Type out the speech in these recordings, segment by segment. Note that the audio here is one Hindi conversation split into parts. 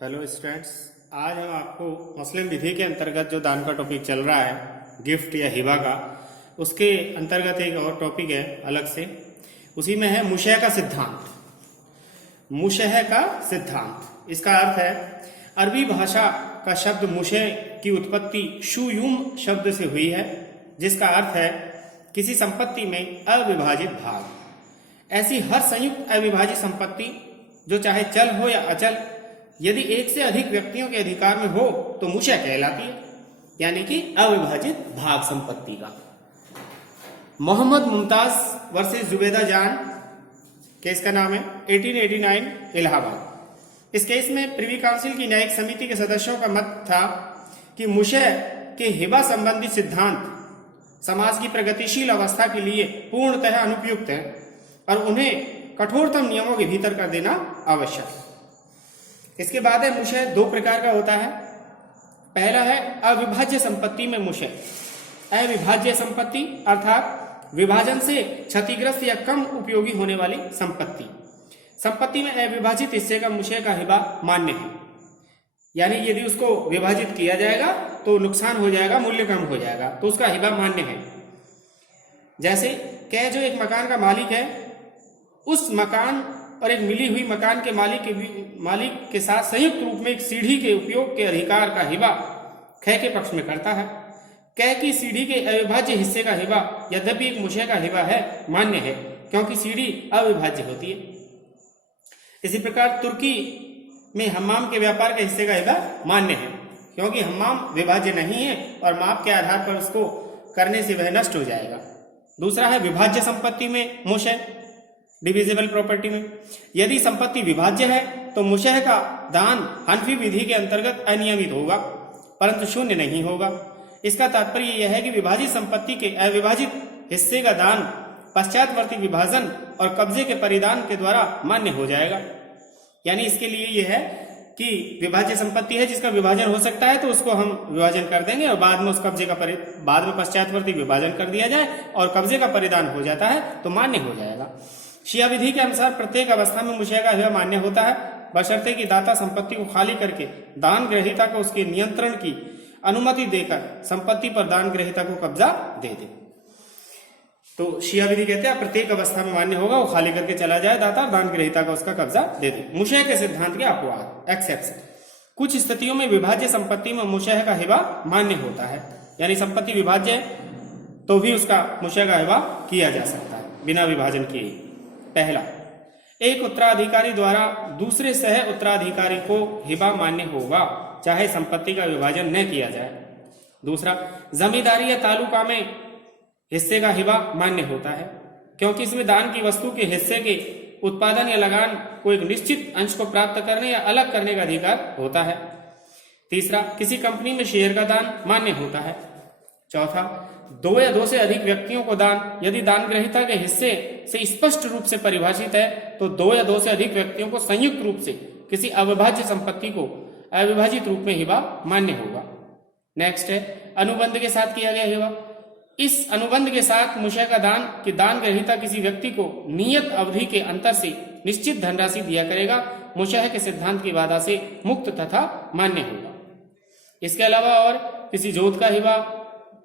हेलो स्टूडेंट्स, आज हम आपको मुस्लिम विधि के अंतर्गत जो दान का टॉपिक चल रहा है, गिफ्ट या हिबा का, उसके अंतर्गत एक और टॉपिक है अलग से। उसी में है मुशह का सिद्धांत। मुशह का सिद्धांत, इसका अर्थ है अरबी भाषा का शब्द मुशह की उत्पत्ति शुयूम शब्द से हुई है, जिसका अर्थ है किसी संपत्ति में अविभाजित भाग। ऐसी हर संयुक्त अविभाजित संपत्ति जो चाहे चल हो या अचल, यदि एक से अधिक व्यक्तियों के अधिकार में हो तो मुशह कहलाती है, यानी कि अविभाजित भाग संपत्ति का। मोहम्मद मुमताज वर्सेस जुबेदा जान केस का नाम है, 1889 इलाहाबाद। इस केस में प्रिवी काउंसिल की न्यायिक समिति के सदस्यों का मत था कि मुशह के हिबा संबंधी सिद्धांत समाज की प्रगतिशील अवस्था के लिए पूर्णतः अनुपयुक्त है और उन्हें कठोरतम नियमों के भीतर कर देना आवश्यक है। इसके बाद है मुशह दो प्रकार का होता है। पहला है अविभाज्य संपत्ति में मुशह। अविभाज्य संपत्ति अर्थात विभाजन से क्षतिग्रस्त या कम उपयोगी होने वाली संपत्ति। संपत्ति में अविभाजित हिस्से का मुशह का हिबा मान्य है, यानी यदि उसको विभाजित किया जाएगा तो नुकसान हो जाएगा, मूल्य कम हो जाएगा, तो उसका हिबा मान्य है। जैसे कह जो एक मकान का मालिक है, उस मकान और एक मिली हुई मकान के मालिक के साथ संयुक्त रूप में एक सीढ़ी के उपयोग के अधिकार का हिबा ख के पक्ष में करता है। कह की सीढ़ी के अविभाज्य हिस्से का हिबा यद्यपि एक मुशह का हिबा है, मान्य है, क्योंकि सीढ़ी अविभाज्य होती है। इसी प्रकार तुर्की में हम्माम के व्यापार के हिस्से का हिबा मान्य है, क्योंकि हम्माम विभाज्य नहीं है और माप के आधार पर उसको करने से वह नष्ट हो जाएगा। दूसरा है विभाज्य संपत्ति में मुशह, डिविजिबल प्रॉपर्टी में। यदि संपत्ति विभाज्य है तो मुशह का दान हनफी विधि के अंतर्गत अनियमित होगा, परंतु शून्य नहीं होगा। इसका तात्पर्य यह है कि विभाजित संपत्ति के अविभाजित हिस्से का दान पश्चातवर्ती विभाजन और कब्जे के परिधान के द्वारा मान्य हो जाएगा। यानी इसके लिए यह है कि विभाज्य संपत्ति है जिसका विभाजन हो सकता है, तो उसको हम विभाजन कर देंगे और बाद में उस कब्जे का बाद में पश्चातवर्ती विभाजन कर दिया जाए और कब्जे का परिधान हो जाता है तो मान्य हो जाएगा। शिया विधि के अनुसार प्रत्येक अवस्था में मुशह का हिबा मान्य होता है, बशर्ते कि दाता संपत्ति को खाली करके दान ग्रहीता को उसके नियंत्रण की अनुमति देकर संपत्ति पर दान ग्रहीता को कब्जा दे दे। तो शिया विधि कहते हैं प्रत्येक अवस्था में मान्य होगा, वो खाली करके चला जाए दाता, दान ग्रहीता को उसका कब्जा दे दे। मुशह के सिद्धांत के अपवाद एक्सेप्शन। कुछ स्थितियों में विभाज्य संपत्ति में मुशह का हिबा मान्य होता है, यानी संपत्ति विभाज्य है तो भी उसका मुशह का हिबा किया जा सकता है बिना विभाजन किए। पहला, एक उत्तराधिकारी द्वारा दूसरे सह उत्तराधिकारी को हिबा मान्य होगा, चाहे संपत्ति का विभाजन न किया जाए। दूसरा, जमींदारी या तालुका में हिस्से का हिबा मान्य होता है, क्योंकि इसमें दान की वस्तु के हिस्से के उत्पादन या लगान को एक निश्चित अंश को प्राप्त करने या अलग करने का अधिकार होता है। तीसरा, किसी कंपनी में शेयर का दान मान्य होता है। चौथा, दो या दो से अधिक व्यक्तियों को दान यदि दान ग्रहीता के हिस्से से स्पष्ट रूप से परिभाषित है तो दो या दो से अधिक व्यक्तियों को संयुक्त रूप से किसी अविभाज्य संपत्ति को अविभाजित रूप में हिबा मान्य होगा। नेक्स्ट है अनुबंध के साथ किया गया हिबा। इस अनुबंध के साथ मुशह का दान कि दान ग्रहीता किसी व्यक्ति को नियत अवधि के अंतर से निश्चित धनराशि दिया करेगा, मुशह के सिद्धांत की बाधा से मुक्त तथा मान्य होगा। इसके अलावा और किसी जोत का हिबा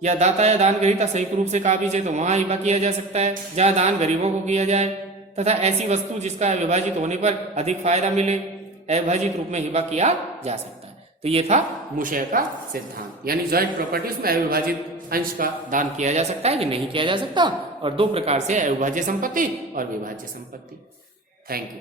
या दाता या दान ग्रहीता संयुक्त रूप से काबिज है तो वहां हिबा किया जा सकता है, जहां दान गरीबों को किया जाए, तथा ऐसी वस्तु जिसका अविभाजित होने पर अधिक फायदा मिले, अविभाजित रूप में हिबा किया जा सकता है। तो ये था मुशह का सिद्धांत, यानी जॉइंट प्रॉपर्टीज में अविभाजित अंश का दान किया जा सकता है कि नहीं किया जा सकता, और दो प्रकार से अविभाज्य संपत्ति और विभाज्य संपत्ति। Thank you.